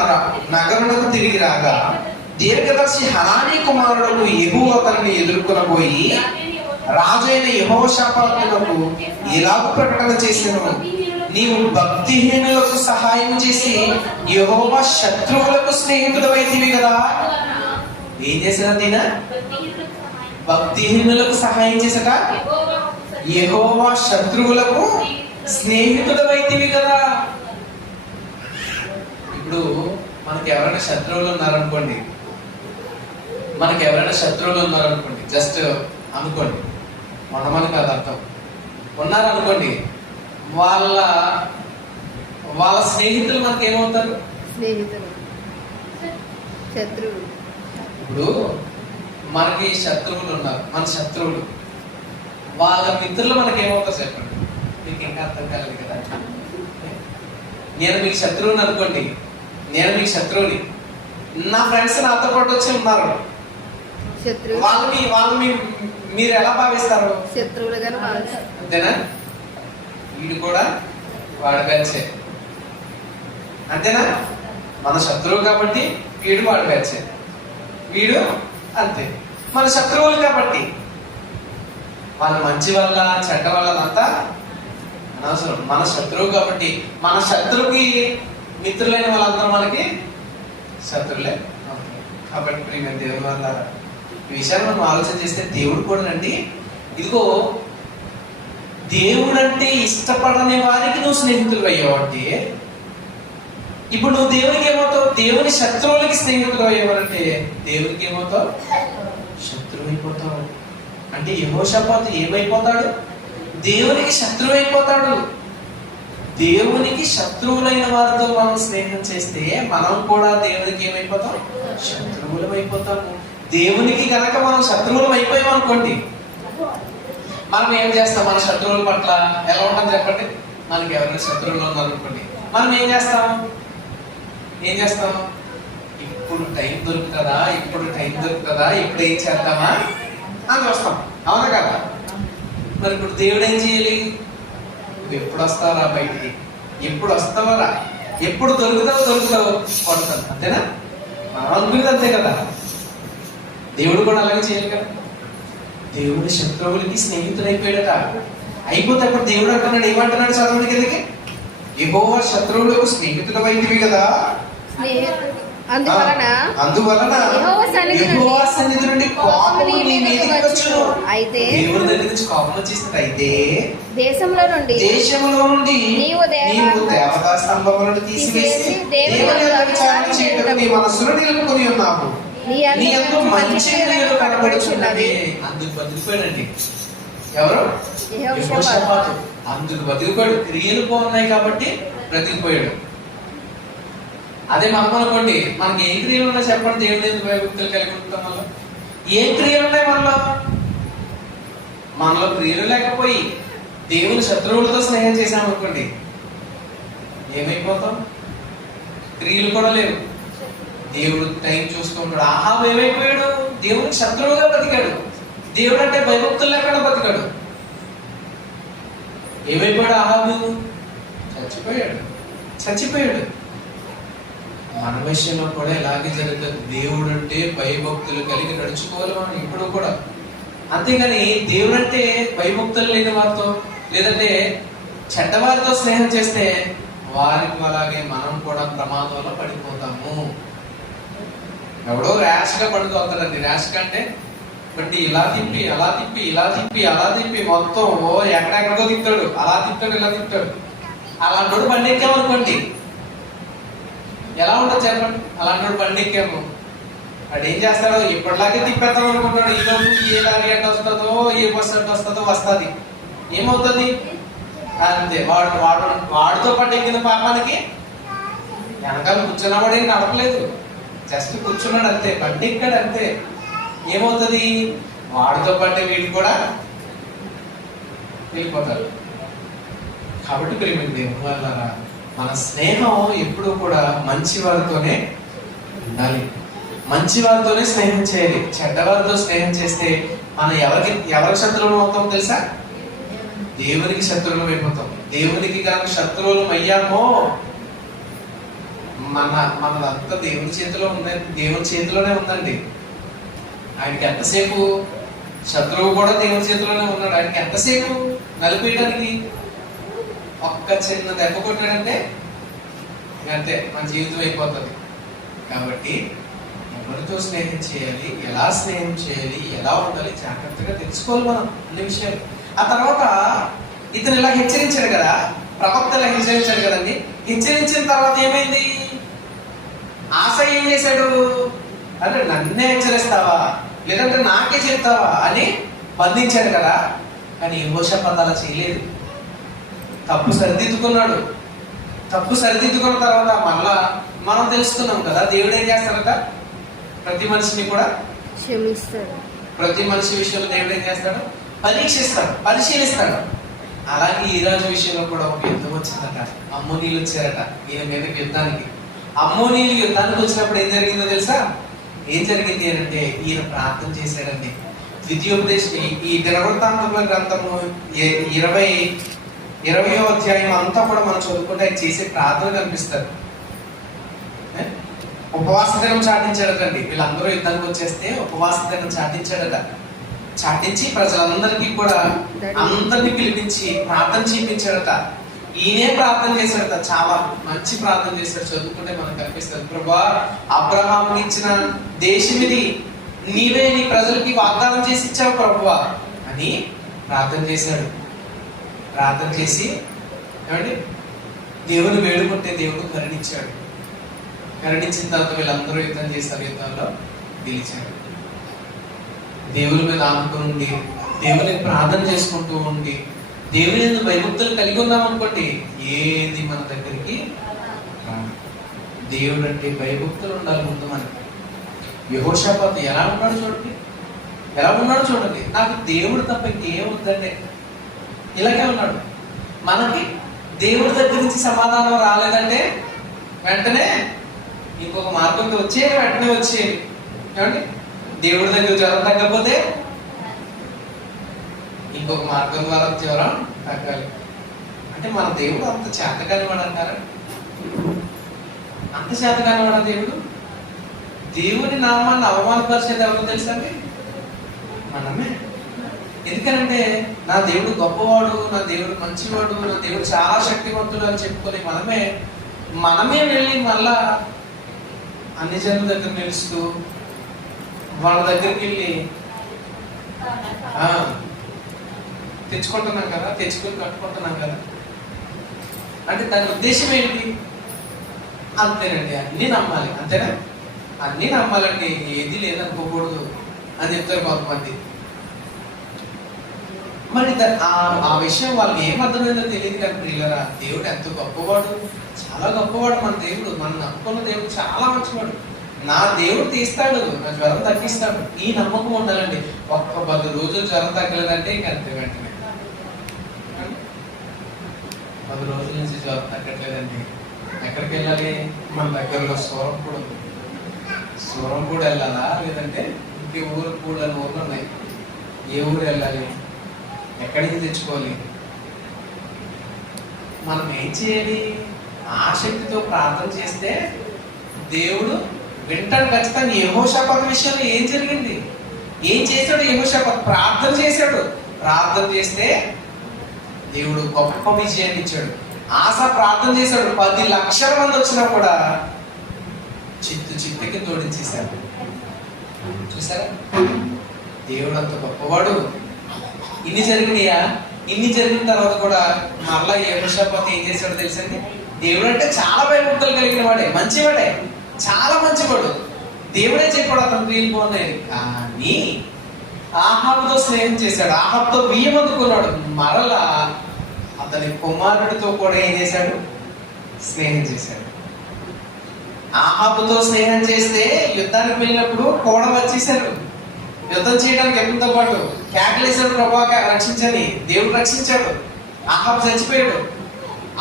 నగరులకు తిరిగి రాగా దీర్ఘదర్శి హనానీ కుమారుడు యెహూ అతన్ని ఎదుర్కొనబోయి రాజు అయిన యెహోషాపాతునకు ఇలాగ ప్రకటన చేసెను, నీవు భక్తిహీనులకు సహాయం చేసి యెహోవా శత్రువులకు స్నేహితుడవైతివి కదా. ఏం చేసిన దీనా? భక్తిహీనులకు సహాయం చేసట యెహోవా శత్రువులకు స్నేహితుడవైతివి కదా. ఇప్పుడు మనకి ఎవరైనా శత్రువులు ఉన్నారనుకోండి, జస్ట్ అనుకోండి, ఉండమని కాదు అర్థం, ఉన్నారనుకోండి, వాళ్ళ స్నేహితులు మనకి ఏమవుతారు? స్నేహితులు, శత్రువులు. ఇప్పుడు మనకి శత్రువులు ఉన్నారు, మన శత్రువులు, వాళ్ళ మిత్రులు మనకి ఏమవుతారు చెప్పండి? మీకు ఇంకా అర్థం కాలేదు కదా. నేను మీకు శత్రువుని అనుకోండి, నేను మీకు శత్రువుని, నా ఫ్రెండ్స్ నాతో పాటు వచ్చి ఉన్నారు, వాళ్ళని మీరు ఎలా భావిస్తారు? శత్రువులుగానే భావిస్తారు. అంతేనా? వీడు కూడా వాడి బ్యాచే, అంతేనా? మన శత్రువు కాబట్టి వీడు వాడి బ్యాచే, వీడు అంతే. మన శత్రువులు కాబట్టి వాళ్ళ మంచి వల్ల చెడ్డ వల్ల అంతా అనవసరం. మన శత్రువు కాబట్టి, మన శత్రువుకి మిత్రులైన వాళ్ళందరూ మనకి శత్రువులే. కాబట్టి ప్రియమైన దేవుని వల్ల ఈ విషయాన్ని మనం ఆలోచన చేస్తే, దేవుడు కూడా అండి, ఇదిగో దేవుడు అంటే ఇష్టపడని వారికి నువ్వు స్నేహితులు అయ్యావు అంటే, ఇప్పుడు నువ్వు దేవునికి ఏమవుతావు? దేవుని శత్రువులకి స్నేహితులు అయ్యేవారంటే దేవునికి ఏమవుతావు? శత్రువు అయిపోతావు. అంటే యెహోషాపాతు ఏమైపోతాడు? దేవునికి శత్రువు అయిపోతాడు. దేవునికి శత్రువులైన వారితో మనం స్నేహం చేస్తే మనం కూడా దేవునికి ఏమైపోతాం? శత్రువులం అయిపోతాము. దేవునికి కనుక మనం శత్రువులం అయిపోయాం అనుకోండి, మనం ఏం చేస్తాం? మన శత్రువుల పట్ల ఎలా ఉంటుంది చెప్పండి? మనకి ఎవరైనా శత్రువులు ఉన్నారనుకోండి, మనం ఏం చేస్తాం? ఇప్పుడు టైం దొరుకుతుందా, ఇప్పుడు ఏం చేద్దామా అని చూస్తాం, అవునా కదా? మరి ఇప్పుడు దేవుడు ఏం చేయాలి? నువ్వు ఎప్పుడు వస్తావరా బయటికి, ఎప్పుడు వస్తావరా, ఎప్పుడు దొరుకుతావు కొడతాను, అంతేనా? మనం అనుకునేది అంతే కదా. దేవుడు కూడా అలాగే చేయాలి కదా. దేవుడి శత్రువులకి స్నేహితుడు అయిపోయాడట. అయిపోతే అప్పుడు దేవుడు అంటున్నాడు, ఏమంటున్నాడు? చదవండి కిందకి, యెహోవా శత్రువులకు స్నేహితుడు అయితివి కదా. అందువలన యెహోవా సన్నిధి నుండి కోపము నీ మీదకి వచ్చును. అయితే దేవుని దగ్గర నుంచి కోపం వచ్చేస్తుంది. అయితే దేశంలో నుండి నీవు దేవతా స్తంభములను తీసివేసి దేవుని యందు విచారణ చేయుటకు నీ మనస్సును నిలుపుకొని ఉన్నావు. నీ యందు మంచి క్రియలు కనబడుచున్నవి. అందుకు బతికిపోయాడండి ఎవరు? యెహోషాపాతు. అందుకు బతికిపోయాడు. క్రియలు బాగున్నాయి కాబట్టి బ్రతికిపోయాడు. అదే మనం అనుకోండి, మనకి ఏం క్రియలు ఉన్నాయి చెప్పండి? దేవుని భయభక్తులు కలిగి ఉంటాం. మనలో ఏం క్రియలు ఉన్నాయి? మనలో క్రియలు లేకపోయి దేవుని శత్రువులతో స్నేహం చేశామనుకోండి, ఏమైపోతాం? క్రియలు కూడా లేవు. దేవుడు టైం చూస్తూ ఉంటాడు. ఆహాబు ఏమైపోయాడు? దేవునికి శత్రువుగా బతికాడు. దేవుడు అంటే భయభక్తులు లేకుండా బతికాడు. ఏమైపోయాడు ఆహాబు? చచ్చిపోయాడు. మన విషయంలో కూడా ఇలాగే జరుగుతుంది. దేవుడు అంటే భయభక్తులు కలిగి నడుచుకోవాలి మనం ఇప్పుడు కూడా. అంతేగాని దేవుడు అంటే భయభక్తులు లేని వారితో, లేదంటే చెడ్డవారితో స్నేహం చేస్తే వారికి అలాగే మనం కూడా ప్రమాదంలో పడిపోతాము. ఎవడో ర్యాష్ గా పడిపోతాడండి. ర్యాష్ కంటే బట్టి ఇలా తిప్పి మొత్తం ఎక్కడెక్కడికో తిప్పాడు, అలా తిప్పాడు, ఇలా తిప్పాడు. అలాంటి బండి ఎక్కామనుకోండి, ఎలా ఉంటుంది చెప్పండి? అలాంటి బండి ఎక్కాము, వాడు ఏం చేస్తాడో ఇప్పటిలాగే తిప్పేద్దాం అనుకుంటాడు. ఈలోపు ఏ లారీ ఎట్ట వస్తుందో, ఏ బస్సు ఎట్ట వస్తుంది, ఏమవుతుంది అంతే. వాడితో పాటు ఎక్కిన పాపానికి వెనకాల కూర్చున్నవాడే నడపలేదు, జస్ట్ కూర్చున్నాడు అంతే, బండి ఎక్కాడు అంతే. ఏమవుతుంది? వాడితో పాటు వీడు కూడా వెళ్ళిపోతారు. కాబట్టి ప్రేమ దేవుని వల్ల మన స్నేహం ఎప్పుడూ కూడా మంచి వారితోనే ఉండాలి, మంచి వారితోనే స్నేహం చేయాలి. చెడ్డవారితో స్నేహం చేస్తే మనం ఎవరికి శత్రువులు అవుతాం తెలుసా? దేవునికి శత్రువులు అయిపోతాం. దేవునికి కనుక శత్రువులు అయ్యామో మనదంతా దేవుని చేతిలో ఉంది, దేవుని చేతిలోనే ఉందండి. ఆయనకి ఎంతసేపు శత్రువు కూడా దేవుని చేతిలోనే ఉన్నాడు. ఆయనకి ఎంతసేపు నలిపేయడానికి? ఒక్క చిన్న దెబ్బ కొట్టాడంటే అంతే, మన జీవితం అయిపోతుంది. కాబట్టి ఎవరితో స్నేహం చేయాలి, ఎలా స్నేహం చేయాలి, ఎలా ఉండాలి జాగ్రత్తగా తెలుసుకోవాలి మనం అన్ని విషయాలు. ఆ తర్వాత ఇతను ఇలా హెచ్చరించాడు కదా, ప్రవక్త ఇలా హెచ్చరించాడు కదండి. హెచ్చరించిన తర్వాత ఏమైంది? ఆశ ఏం చేశాడు అంటే, నన్నే హెచ్చరిస్తావా లేదంటే నాకే చెప్తావా అని బంధించాడు కదా. కానీ యెహోషాపాతు అలా చేయలేదు. తప్పు సరిదిద్దుకున్నాడు. తప్పు సరిదిద్దుకున్న తర్వాత మళ్ళా మనం తెలుసుకున్నాం కదా, దేవుడు ఏం చేస్తాడట? ప్రతి మనిషిని కూడా క్షమిస్తాడు. ప్రతి మనిషి విషయంలో దేవుడు ఏం చేస్తాడు? పరీక్షిస్తాడు, పరిశీలిస్తాడు. అలాగే ఈ రాజు విషయంలో కూడా ఒక యుద్ధం వచ్చిందట. అమ్మోనీయులు వచ్చారట ఈయన మీదకి యుద్ధానికి. అమ్మోనీయులు యుద్ధానికి వచ్చినప్పుడు ఏం జరిగిందో తెలుసా? ఏం జరిగింది అని అంటే, ఈయన ప్రార్థన చేశాడండి. ద్వితీయోపదేశం ఈ దినవృత్తాంతముల గ్రంథము 20వ అధ్యాయం అంతా కూడా మనం చదువుకుంటే ఆయన చేసే ప్రార్థన కనిపిస్తారు. ఉపవాస దినం చాటించాడటండి. వీళ్ళందరూ యుద్ధానికి వచ్చేస్తే ఉపవాస దినం చాటించాడట. చాటించి ప్రజలందరికీ కూడా అందరినీ పిలిపించి ప్రార్థన చేయించాడట. ఈయనే ప్రార్థన చేశాడట. చాలా మంచి ప్రార్థన చేశాడు. చదువుకుంటే మనకు కనిపిస్తుంది. ప్రభువా, అబ్రహాముకి ఇచ్చిన దేశం ఇది, నీవే నీ ప్రజలకి వాగ్దానం చేసి ఇచ్చావు ప్రభువా అని ప్రార్థన చేశాడు. ప్రార్థన చేసి ఏమండి దేవుని వేడుకుంటే దేవుడు కరుణించాడు. కరుణించిన తర్వాత వీళ్ళందరూ యుద్ధం చేశారు. యుద్ధంలో గెలిచారు. దేవుని మీద ఆనుకుని ఉండి, దేవుని ప్రార్థన చేసుకుంటూ ఉండి, దేవుని మీద భయభక్తులు కలిగి ఉన్నాం అనుకోండి, ఏది మన దగ్గరికి రాదు. దేవుడు అంటే భయభక్తులు ఉండాలి ముందు మనకి. యెహోషాపాతు ఎలా ఉన్నాడు చూడండి, ఎలా ఉన్నాడు చూడండి. నాకు దేవుడు తప్ప ఇంకేం వద్దండి, ఇలాగే ఉన్నాడు. మనకి దేవుడి దగ్గర నుంచి సమాధానం రాలేదంటే వెంటనే ఇంకొక మార్గంతో వచ్చేది, వెంటనే వచ్చేది. ఏమండి, దేవుడి దగ్గర జ్వరం తగ్గకపోతే ఇంకొక మార్గం ద్వారా జ్వరం తగ్గాలి. అంటే మన దేవుడు అంత చేతకాని వాడు అంటారా? అంత చేతకాని వాడు దేవుడు. దేవుని నామాన్ని అవమానపరిచేది ఎవరో తెలుసా అండి? మనమే. ఎందుకనంటే నా దేవుడు గొప్పవాడు, నా దేవుడు మంచివాడు, నా దేవుడు చాలా శక్తివంతుడు అని చెప్పుకొని మనమే వెళ్ళి మళ్ళా అన్ని జనుల దగ్గర నిలుస్తూ వాళ్ళ దగ్గరికి వెళ్ళి తెచ్చుకుంటున్నాం కదా, తెచ్చుకొని కట్టుకుంటున్నాం కదా. అంటే దాని ఉద్దేశం ఏంటి? అంతేనండి, అన్ని నమ్మాలి. అంతేనా? అన్ని నమ్మాలండి, ఏది లేదనుకోకూడదు అని చెప్తారు కొంతమంది. మరి ఆ విషయం వాళ్ళకి ఏం అర్థమైందో తెలియదు. కానీ ప్రియులారా, దేవుడు ఎంత గొప్పవాడు, చాలా గొప్పవాడు మన దేవుడు. మనం నమ్ముకున్న దేవుడు చాలా మంచివాడు. నా దేవుడు తీస్తాడు, నా జ్వరం తగ్గిస్తాడు. ఈ నమ్మకం ఉండాలండి. ఒక్క 10 రోజులు జ్వరం తగ్గలేదంటే ఇంక అంతే, వెంటనే 10 రోజుల నుంచి జ్వరం తగ్గట్లేదండి, ఎక్కడికి వెళ్ళాలి? మన దగ్గరలో సూరంపూడి వెళ్ళాలా, లేదంటే ఇంకే ఊరు పూడు అని ఊర్లు ఉన్నాయి. ఏ ఊరు వెళ్ళాలి? ఎక్కడికి తెచ్చుకోవాలి? మనం ఏం చేయాలి? ఆసక్తితో ప్రార్థన చేస్తే దేవుడు వింటాడు ఖచ్చితంగా. యెహోషాపాతు విషయంలో ఏం జరిగింది? ఏం చేశాడు యెహోషాపాతు? ప్రార్థన చేశాడు. ప్రార్థన చేస్తే దేవుడు గొప్ప విజయాన్ని ఇచ్చాడు. ఆశ ప్రార్థన చేశాడు. 10 లక్షల మంది వచ్చినా కూడా చిత్తుకి తోడించేశాడు. చూసారా? దేవుడు అంత గొప్పవాడు. ఇన్ని జరిగినాయా? ఇన్ని జరిగిన తర్వాత కూడా మరలా యెహోషాపాతు ఏం చేశాడో తెలుసండి? దేవుడు అంటే చాలా భయభక్తులు కలిగిన వాడే, మంచివాడే, చాలా మంచివాడు. దేవుడే చెప్పాడు అతను క్రియలు బాగున్నాయి. కానీ ఆహాబుతో స్నేహం చేశాడు, ఆహాబుతో బియ్యం అందుకున్నాడు. మరలా అతని కుమారుడితో కూడా ఏం చేశాడు? స్నేహం చేశాడు. ఆహాబుతో స్నేహం చేస్తే యుద్ధానికి వెళ్ళినప్పుడు కూడా వచ్చేసారు. యుద్ధం చేయడానికి ఎంతో పాటు కేకలేశాడు, ప్రభా రక్షించని. దేవుడు రక్షించాడు. ఆహాబు చచ్చిపోయాడు.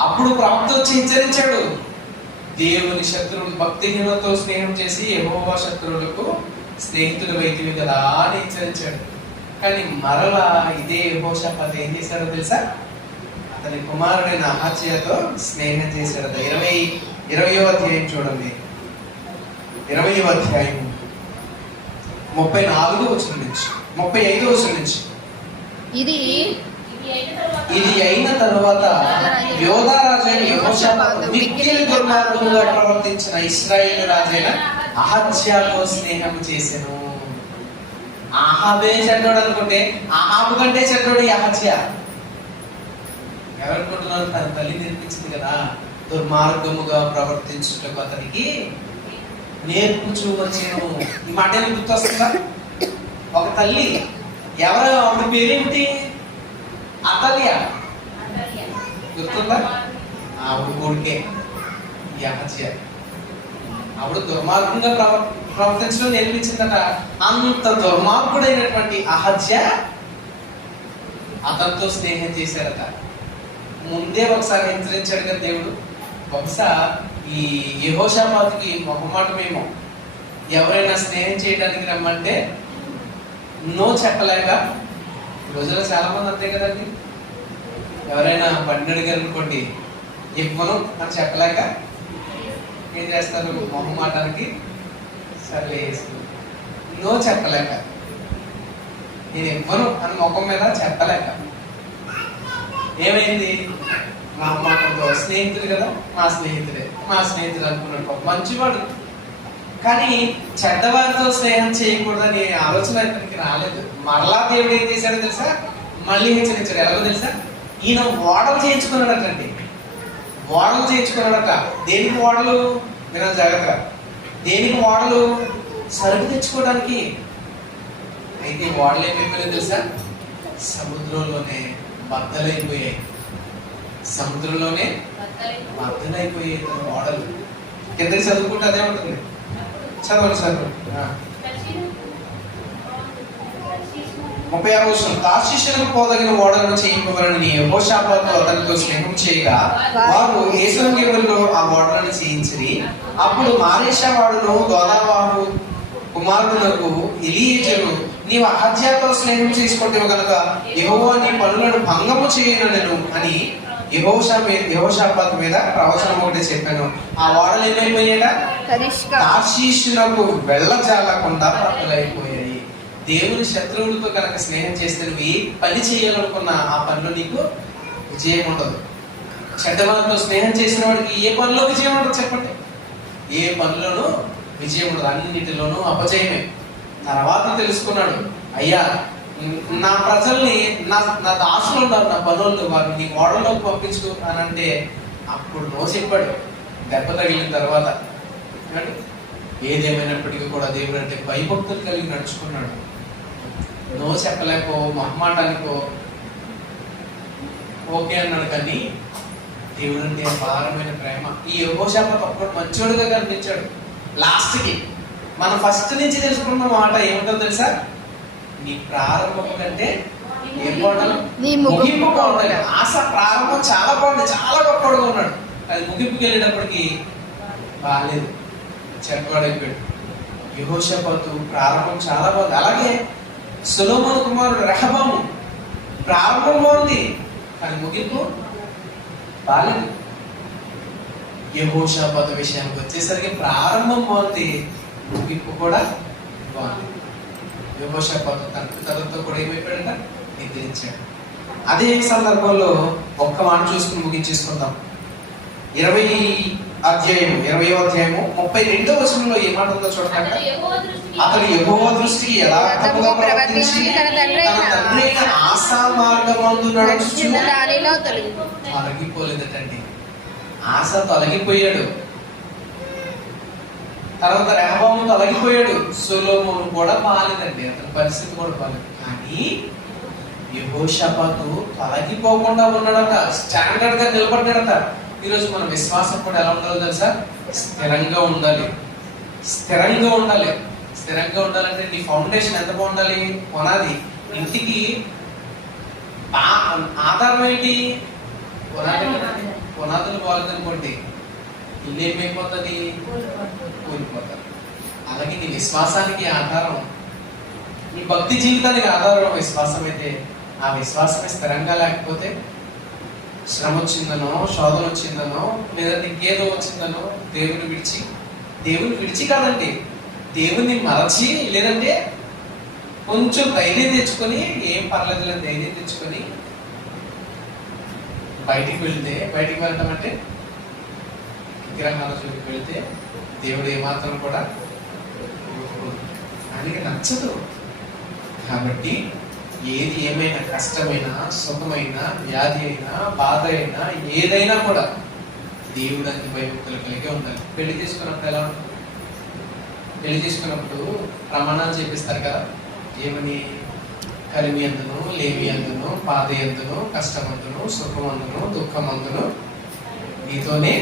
అప్పుడు ప్రవక్త వచ్చి హెచ్చరించాడు, దేవుని శత్రువులు భక్తిహీనతో స్నేహం చేసి యెహోవా శత్రువులకు స్నేహితులు వైద్యులు కదా అని హెచ్చరించాడు. కానీ మరలా ఇదే యెహోషాపాతు ఏం చేశాడో తెలుసా? అతని కుమారుడైన అహజ్యాతో స్నేహం చేశాడు. 20వ అధ్యాయం చూడండి. 20వ అధ్యాయం 34వ వచనం నుంచి 35వ వచనం నుంచి. ఇది ఇది అయిన తరువాత యోధా రాజైన యెహోషాపాతు మిక్కిలి దుర్మార్గముగా ప్రవర్తించిన ఇశ్రాయేలు రాజైన అహజ్యాతో స్నేహం చేసెను. ఆహాబే చెడ్డోడు అనుకుంటే ఆహాబు కంటే చెడ్డోడు ఈ అహజ్య. ఎవరనుకుంటున్నారు? తన తల్లి నేర్పించింది కదా దుర్మార్గముగా ప్రవర్తించుటకు అతనికి నేర్పుచూ వచ్చాను. ఈ మాట ఏమి గుర్తొస్తుందా? ఒక తల్లి, ఎవరు ఆవిడ పేరేమిటి? అతల్య. గుర్తుందా? ఆవిడ కొడుకే ఈ అహజ్య. ఆవిడ దుర్మార్గంగా ప్రవర్తించడం నేర్పించిందట. అంత దుర్మార్గుడైనటువంటి అహజ్య అతనితో స్నేహం చేశారట. ముందే ఒకసారి హెచ్చరించాడు కదా దేవుడు. బహుశా ఈ యెహోషాపాతుకి మొహమాటమేమో, ఎవరైనా స్నేహం చేయడానికి రమ్మంటే నో చెప్పలేక. ఈ రోజుల్లో చాలా మంది అంతే కదండి, ఎవరైనా బండి అడిగారు అనుకోండి ఇవ్వను అని చెప్పలేక ఏం చేస్తారు? మొహమాటానికి సర్లే నో చెప్పలేక, నేను ఇవ్వను అని ముఖం మీద చెప్పలేక ఏమైంది? మా మాటతో స్నేహితుడు కదా, మా స్నేహితుడు అనుకున్నాడు. మంచివాడు, కానీ చెడ్డవారితో స్నేహం చేయకూడదని ఆలోచన అతనికి రాలేదు. మరలా దేవుడు ఏం చేశాడో తెలుసా? మళ్ళీ హెచ్చరించాడు. ఎలాగో తెలుసా? ఈయన ఓడలు చేయించుకున్నాడటండి. ఓడలు చేయించుకున్నాడట. దేనికి ఓడలు? విన జాగ్రత్త. దేనికి ఓడలు? సరుకు తెచ్చుకోవడానికి. అయితే ఓడలు ఏమైపోయాయో తెలుసా? సముద్రంలోనే బద్దలైపోయాయి. సముద్రంలోనే బద్దలైపోయాయి ఓడలు. కిందకి చదువుకుంటే అదే ఉంటుంది. చదవండి సార్. 36వ వచనం. తార్షీషుకు పోదగిన ఓడలను చేయింపవలనని యెహోషాపాతు అతనితో స్నేహం చేయగా వారు ఏసోనగెబెరులో ఆ ఓడలను చేయించిరి. అప్పుడు మారేషా వాడును దోదావాహు కుమారుడునకు ఎలీయెజరు, నీవు అహజ్యాతో స్నేహం చేసుకుంటే కనుక యెహోవా నీ పనులను భంగము చేయనను అని యెహోషాపాతు మీద ప్రవచనం ఒకటి చెప్పాను. ఆ ఓడలు ఏమైపోయాట? తార్షీషునకు వెళ్ళజాలకుండా బద్దలైపోయాయి. దేవుని శత్రువులతో కనుక స్నేహం చేస్తే నువ్వు ఏ పని చేయాలనుకున్నా ఆ పనిలో నీకు విజయం ఉండదు. చెడ్డవారితో స్నేహం చేసిన వాడికి ఏ పనిలో విజయం ఉండదు? చెప్పండి. ఏ పనిలోనూ విజయం ఉండదు. అన్నిటిలోనూ అపజయమే. తర్వాత తెలుసుకున్నాడు, అయ్యా నా ప్రజల్ని నా దాసులు ఉన్నారు, నా పనులు, వారిని నీ మోడల్లోకి పంపించు అని అంటే అప్పుడు నో చెప్పాడు. దెబ్బ తగిలిన తర్వాత ఏదేమైనప్పటికీ కూడా దేవుడు అంటే భయభక్తులు కలిగి నడుచుకున్నాడు. నో చెప్పలేకో మొహమాటానికో ఓకే అన్నాడు. కానీ దేవుడు అంటే అపారమైన ప్రేమ. ఈ యెహోషాపాతు అప్పుడు మంచోడుగా కనిపించాడు. లాస్ట్కి మనం ఫస్ట్ నుంచి తెలుసుకున్న మాట ఏమిటో తెలుసా? నీ ప్రారంభం కంటే ఏం బాగుండాలి? ముగింపు బాగుండాలి. ఆశ ప్రారంభం చాలా బాగుంది, చాలా గొప్పగా ఉన్నాడు. అది ముగింపుకి వెళ్ళేటప్పటికి బాగాలేదు, చెడ్డవాడైపోయాడు. యెహోషాపాతు ప్రారంభం చాలా బాగుంది. అలాగే సొలొమోను కుమారుడు రెహబాము ప్రారంభం బాగుంది, కానీ ముగింపు బాగాలేదు. యెహోషాపాతు విషయానికి వచ్చేసరికి ప్రారంభం బాగుంది, ముగింపు కూడా బాగుంది. యెహోషాపాతు తనతో కూడా ఏమైపోయాడంట? నిద్రించాడు. అదే సందర్భంలో ఒక్క మాట చూసుకుని ముగించేసుకుందాం. 20వ అధ్యాయము 32వ వచనంలో ఏ మాట ఉందో చూడండి. అతడు యెహోవా దృష్టికి యథార్థముగా ప్రవర్తించి తన తండ్రి అయిన ఆసా మార్గమందు నడుచుచు తొలగిపోలేదటండి. ఆశ తొలగిపోయాడు. తర్వాత రెహబాము తొలగిపోయాడు. సొలొమోను కూడా బాగాలేదండి, అతని పరిస్థితి కూడా బాగాలేదు. కానీ యెహోషాపాతు తొలగిపోకుండా ఉన్నాడట, స్టాండర్డ్ గా నిలబడ్డాడట. ఈరోజు మన విశ్వాసం కూడా ఎలా ఉండాలో తెలుసా? స్థిరంగా ఉండాలి. స్థిరంగా ఉండాలి. స్థిరంగా ఉండాలంటే నీ ఫౌండేషన్ ఎంత బాగుండాలి? పునాది. ఇంటికి ఆధారం ఏంటి? పునాదులు బాగాలేదనుకోండి ఇల్లు ఏమైపోతుంది? కూలిపోతుంది. అలాగే నీ విశ్వాసానికి ఆధారం, నీ భక్తి జీవితానికి ఆధారం విశ్వాసం అయితే, ఆ విశ్వాసమే స్థిరంగా లేకపోతే శ్రమ వచ్చిందనో, శోధన వచ్చిందనో, లేదంటే ఇంకేదో వచ్చిందనో దేవుని విడిచి కాదండి, దేవుని మరచి, లేదంటే కొంచెం ధైర్యం తెచ్చుకొని, ఏం పర్లేదు ధైర్యం తెచ్చుకొని బయటికి వెళ్ళటం అంటే విగ్రహాల జోలికి వెళ్తే దేవుడు ఏమాత్రం కూడా ఆయనకి నచ్చదు. కాబట్టి ఏది ఏమైనా, కష్టమైనా, సుఖమైనా, వ్యాధి అయినా, బాధ అయినా, ఏదైనా కూడా దేవుడు అన్ని భయభక్తులు కలిగే ఉండాలి. పెళ్లి చేసుకున్నప్పుడు ఎలా ఉంటుంది? పెళ్లి చేసుకున్నప్పుడు ప్రమాణాలు చేపిస్తారు కదా, ఏమని? కలిమి అందును, లేమి అందును, బాధ ఎందును, కష్టమందును, సుఖమందును, దుఃఖమందును నీతోనే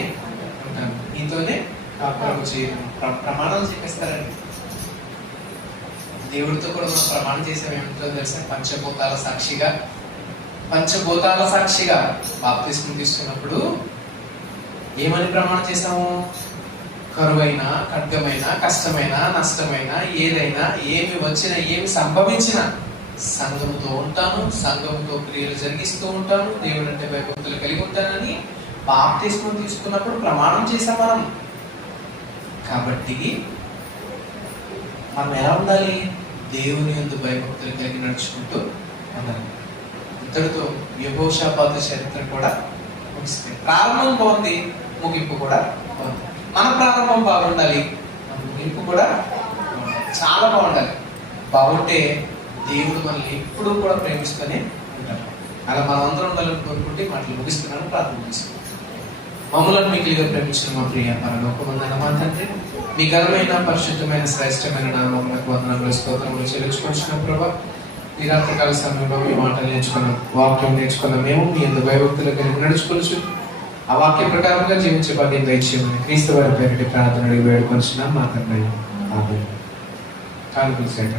ఉంటాను, నీతోనే కాపురం చేయను. ప్రమాణాలు చేపిస్తారండి. దేవుడితో కూడా మనం ప్రమాణం చేసాం. ఏమిటో తెలుసా? పంచభూతాల సాక్షిగా బాప్తిస్మం తీసుకున్నప్పుడు ఏమని ప్రమాణం చేసాము? కరువైనా, ఖడ్గమైనా, కష్టమైనా, నష్టమైనా, ఏదైనా, ఏమి వచ్చినా, ఏమి సంభవించినా సంఘముతో ఉంటాను, సంఘముతో క్రియలు జరిగిస్తూ ఉంటాను, దేవుడు అంటే భయభక్తులు కలిగి ఉంటానని బాప్తిస్మం తీసుకున్నప్పుడు ప్రమాణం చేసాం మనం. కాబట్టి మనం ఎలా ఉండాలి? దేవుని యందు భయభక్తులు కలిగి నడుచుకుంటూ ఉండాలి. ఇంతటితో యెహోషాపాతు చరిత్ర కూడా ముగిస్తుంది. ప్రారంభం బాగుంది, ముగింపు కూడా బాగుంది. మన ప్రారంభం బాగుండాలి, మన ముగింపు కూడా చాలా బాగుండాలి. బాగుంటే దేవుడు మనల్ని ఎప్పుడూ కూడా ప్రేమిస్తూనే ఉంటాడు. అలా మనం అందరం ఉండాలని కోరుకుంటే మాటలు ముగిస్తున్నాను. ప్రార్థన చేసుకుంటాం. మమ్మల్ని మిగిలిగా ప్రేమించిన మా ప్రియ పరలోకమందున్న మా తండ్రి, మీ ఘనమైన, పరిశుద్ధమైన, శ్రేష్టమైన నామమునకు వందనములు, స్తోత్రములు చెల్లించుకొచ్చిన ప్రభా, ఈ రాత్రికాల సమయంలో మీ మాటలు నేర్చుకున్నాం, వాక్యం నేర్చుకున్నాం. మేము మీ యందు భయభక్తులు కలిగి నడుచుకోవచ్చు, ఆ వాక్య ప్రకారంగా జీవించే భాగ్యం దయచేయమని క్రీస్తు వారి పేరిట ప్రార్థన అడిగి వేడుకొనిచున్నాం మా తండ్రి. ఆమేన్. కాలు పిలిచేట